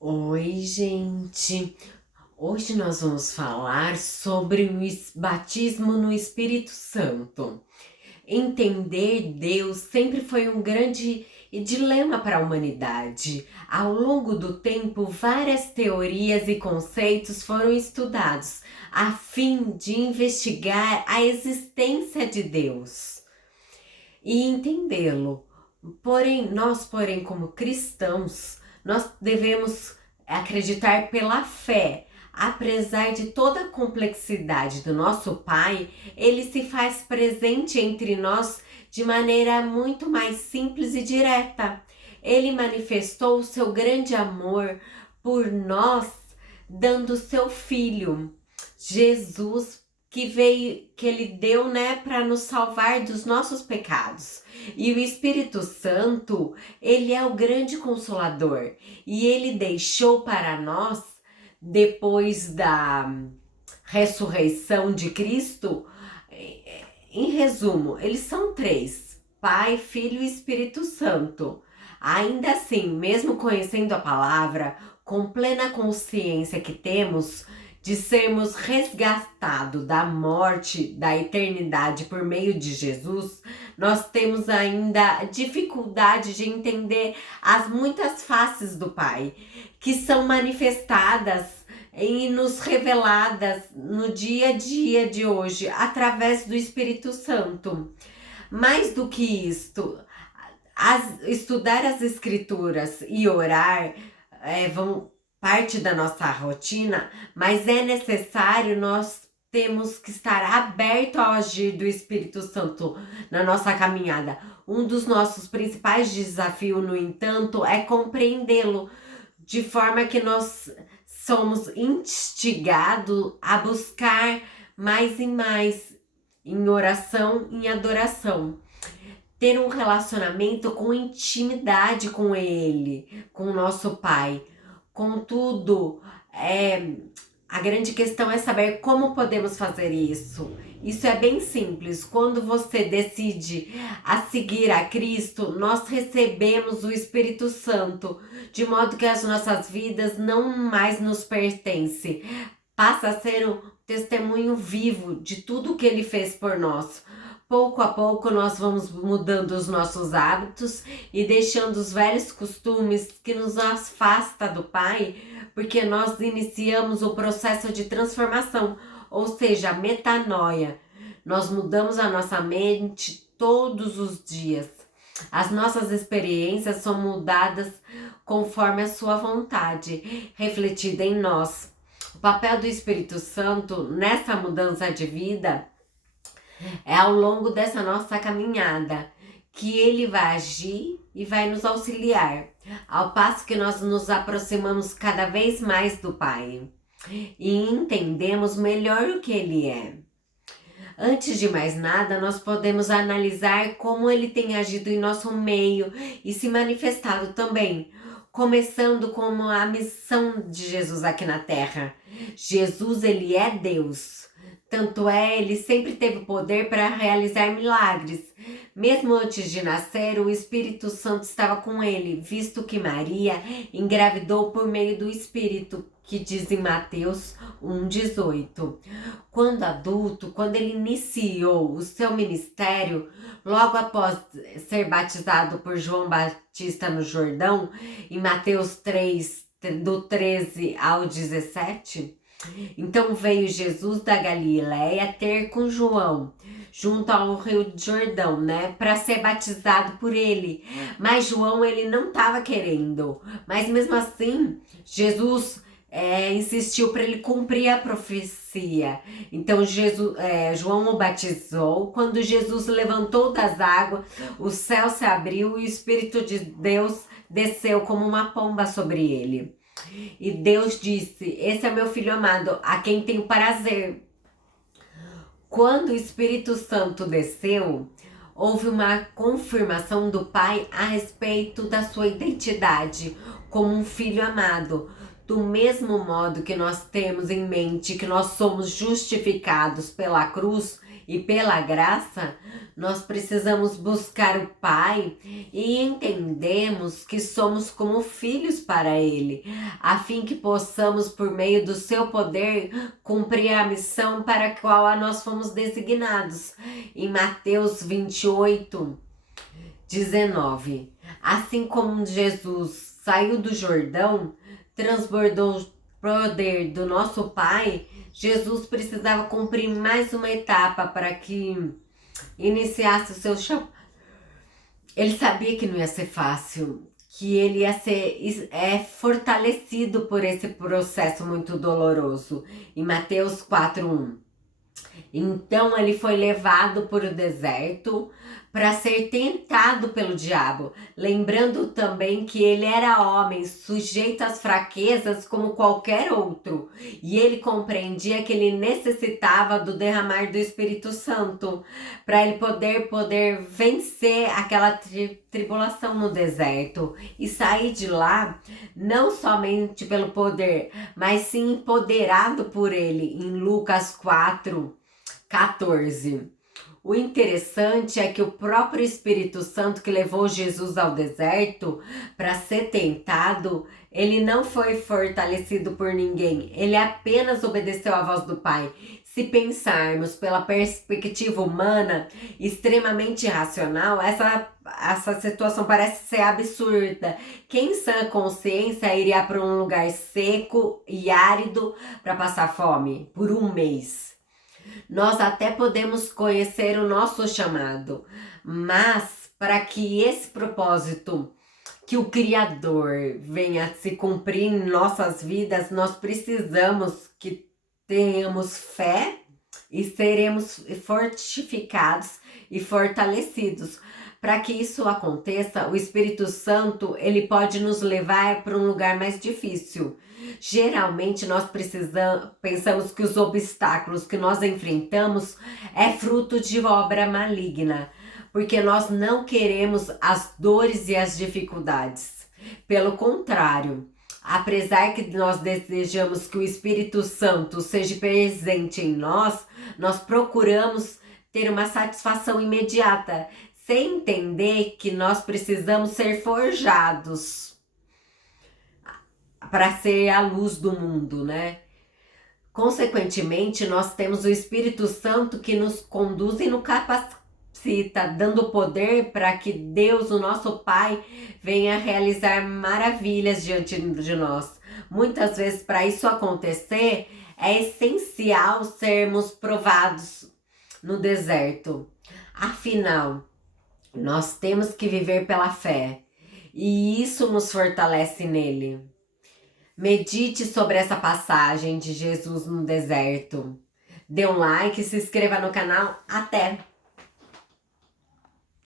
Oi, gente! Hoje nós vamos falar sobre o batismo no Espírito Santo. Entender Deus sempre foi um grande dilema para a humanidade. Ao longo do tempo, várias teorias e conceitos foram estudados a fim de investigar a existência de Deus e entendê-lo. Porém, como cristãos, nós devemos acreditar pela fé. Apesar de toda a complexidade do nosso Pai, ele se faz presente entre nós de maneira muito mais simples e direta. Ele manifestou o seu grande amor por nós, dando seu Filho, Jesus, que ele deu, para nos salvar dos nossos pecados. E o Espírito Santo, ele é o grande consolador, e ele deixou para nós, depois da ressurreição de Cristo, em resumo, eles são três: Pai, Filho e Espírito Santo. Ainda assim, mesmo conhecendo a palavra, com plena consciência que temos de sermos resgatados da morte, da eternidade por meio de Jesus, nós temos ainda dificuldade de entender as muitas faces do Pai, que são manifestadas e nos reveladas no dia a dia de hoje, através do Espírito Santo. Mais do que isto, estudar as Escrituras e orar vão parte da nossa rotina, mas é necessário temos que estar aberto ao agir do Espírito Santo na nossa caminhada. Um dos nossos principais desafios, no entanto, é compreendê-lo, de forma que nós somos instigados a buscar mais e mais em oração, em adoração. Ter um relacionamento com intimidade com Ele, com o nosso Pai. Contudo, a grande questão é saber como podemos fazer isso. Isso é bem simples. Quando você decide a seguir a Cristo, nós recebemos o Espírito Santo, de modo que as nossas vidas não mais nos pertencem. Passa a ser um testemunho vivo de tudo que Ele fez por nós. Pouco a pouco nós vamos mudando os nossos hábitos e deixando os velhos costumes que nos afastam do Pai, porque nós iniciamos o processo de transformação, ou seja, a metanoia. Nós mudamos a nossa mente todos os dias. As nossas experiências são mudadas conforme a sua vontade, refletida em nós. O papel do Espírito Santo nessa mudança de vida é ao longo dessa nossa caminhada que ele vai agir e vai nos auxiliar, ao passo que nós nos aproximamos cada vez mais do Pai e entendemos melhor o que ele é. Antes de mais nada, nós podemos analisar como ele tem agido em nosso meio e se manifestado também, começando com a missão de Jesus aqui na Terra. Jesus, ele é Deus. Tanto ele sempre teve poder para realizar milagres. Mesmo antes de nascer, o Espírito Santo estava com ele, visto que Maria engravidou por meio do Espírito, que diz em Mateus 1,18. Quando adulto, quando ele iniciou o seu ministério, logo após ser batizado por João Batista no Jordão, em Mateus 3, do 13 ao 17, então veio Jesus da Galileia ter com João, junto ao Rio Jordão, para ser batizado por ele. Mas João, ele não estava querendo. Mas mesmo assim, Jesus insistiu para ele cumprir a profecia. Então João o batizou. Quando Jesus levantou das águas, o céu se abriu e o Espírito de Deus desceu como uma pomba sobre ele. E Deus disse: esse é meu filho amado, a quem tenho prazer. Quando o Espírito Santo desceu, houve uma confirmação do Pai a respeito da sua identidade como um filho amado. Do mesmo modo que nós temos em mente que nós somos justificados pela cruz e pela graça, nós precisamos buscar o Pai e entendemos que somos como filhos para Ele, a fim que possamos, por meio do seu poder, cumprir a missão para a qual nós fomos designados. Em Mateus 28:19. Assim como Jesus saiu do Jordão, transbordou o poder do nosso Pai, Jesus precisava cumprir mais uma etapa para que iniciasse o seu chamado. Ele sabia que não ia ser fácil, que ele ia ser fortalecido por esse processo muito doloroso. Em Mateus 4:1. Então ele foi levado para o deserto para ser tentado pelo diabo, lembrando também que ele era homem, sujeito às fraquezas como qualquer outro, e ele compreendia que ele necessitava do derramar do Espírito Santo para ele poder vencer aquela tribulação no deserto e sair de lá não somente pelo poder, mas sim empoderado por ele. Em Lucas 4:14. O interessante é que o próprio Espírito Santo que levou Jesus ao deserto para ser tentado, ele não foi fortalecido por ninguém, ele apenas obedeceu à voz do Pai. Se pensarmos pela perspectiva humana, extremamente racional, essa situação parece ser absurda. Quem em sã consciência iria para um lugar seco e árido para passar fome por um mês? Nós até podemos conhecer o nosso chamado, mas para que esse propósito, que o Criador venha a se cumprir em nossas vidas, nós precisamos que tenhamos fé e seremos fortificados e fortalecidos. Para que isso aconteça, o Espírito Santo, ele pode nos levar para um lugar mais difícil. Geralmente nós pensamos que os obstáculos que nós enfrentamos é fruto de obra maligna, porque nós não queremos as dores e as dificuldades. Pelo contrário, apesar que nós desejamos que o Espírito Santo seja presente em nós, nós procuramos ter uma satisfação imediata, sem entender que nós precisamos ser forjados para ser a luz do mundo, né? Consequentemente, nós temos o Espírito Santo que nos conduz e nos capacita, dando poder para que Deus, o nosso Pai, venha realizar maravilhas diante de nós. Muitas vezes, para isso acontecer, é essencial sermos provados no deserto. Afinal, nós temos que viver pela fé, e isso nos fortalece nele. Medite sobre essa passagem de Jesus no deserto. Dê um like e se inscreva no canal. Até!